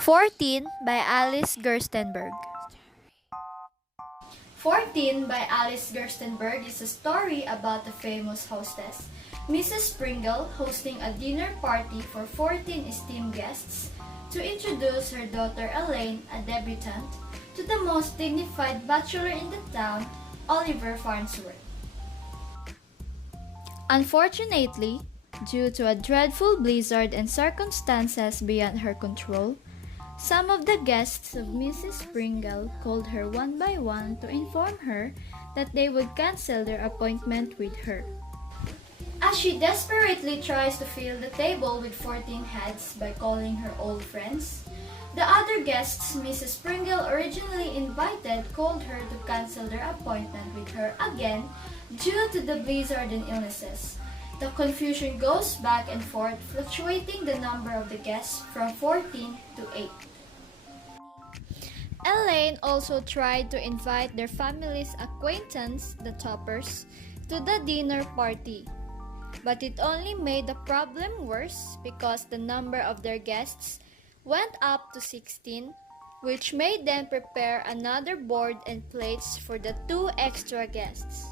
14 by Alice Gerstenberg. 14 by Alice Gerstenberg is a story about a famous hostess, Mrs. Pringle, hosting a dinner party for 14 esteemed guests to introduce her daughter Elaine, a debutante, to the most dignified bachelor in the town, Oliver Farnsworth. Unfortunately, due to a dreadful blizzard and circumstances beyond her control, some of the guests of Mrs. Pringle called her one by one to inform her that they would cancel their appointment with her. As she desperately tries to fill the table with 14 heads by calling her old friends, the other guests Mrs. Pringle originally invited called her to cancel their appointment with her again due to the blizzard and illnesses. The confusion goes back and forth, fluctuating the number of the guests from 14 to 8. Elaine also tried to invite their family's acquaintance, the Toppers, to the dinner party. But it only made the problem worse because the number of their guests went up to 16, which made them prepare another board and plates for the 2 extra guests.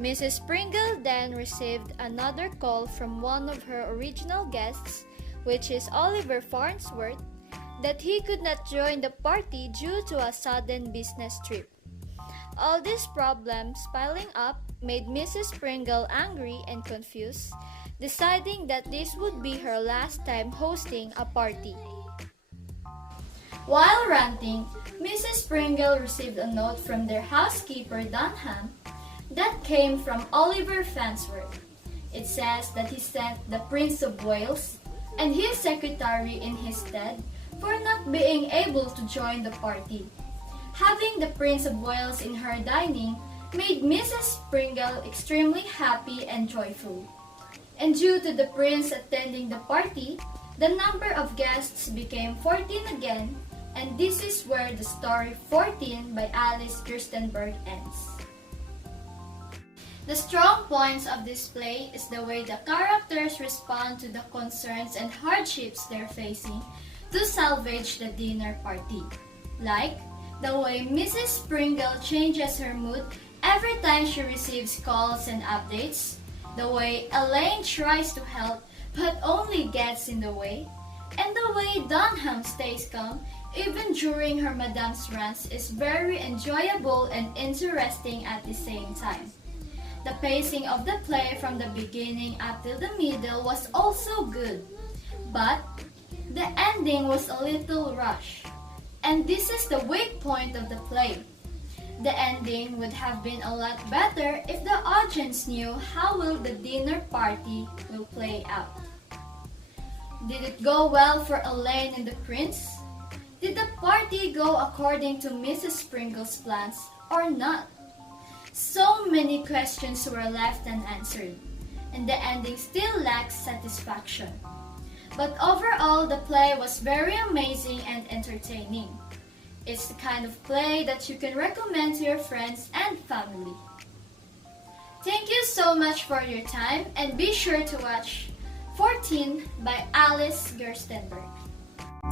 Mrs. Pringle then received another call from one of her original guests, which is Oliver Farnsworth, that he could not join the party due to a sudden business trip. All these problems piling up made Mrs. Pringle angry and confused, deciding that this would be her last time hosting a party. While ranting, Mrs. Pringle received a note from their housekeeper Dunham that came from Oliver Farnsworth. It says that he sent the Prince of Wales and his secretary in his stead for not being able to join the party. Having the Prince of Wales in her dining made Mrs. Pringle extremely happy and joyful. And due to the prince attending the party, the number of guests became 14 again, and this is where the story 14 by Alice Gerstenberg ends. The strong points of this play is the way the characters respond to the concerns and hardships they're facing to salvage the dinner party. Like the way Mrs. Pringle changes her mood every time she receives calls and updates, the way Elaine tries to help but only gets in the way, and the way Dunham stays calm even during her madame's rants is very enjoyable and interesting at the same time. The pacing of the play from the beginning up till the middle was also good, but the ending was a little rushed, and this is the weak point of the play. The ending would have been a lot better if the audience knew how well the dinner party will play out. Did it go well for Elaine and the prince? Did the party go according to Mrs. Pringle's plans or not? So many questions were left unanswered, and the ending still lacks satisfaction. But overall, the play was very amazing and entertaining. It's the kind of play that you can recommend to your friends and family. Thank you so much for your time, and be sure to watch 14 by Alice Gerstenberg.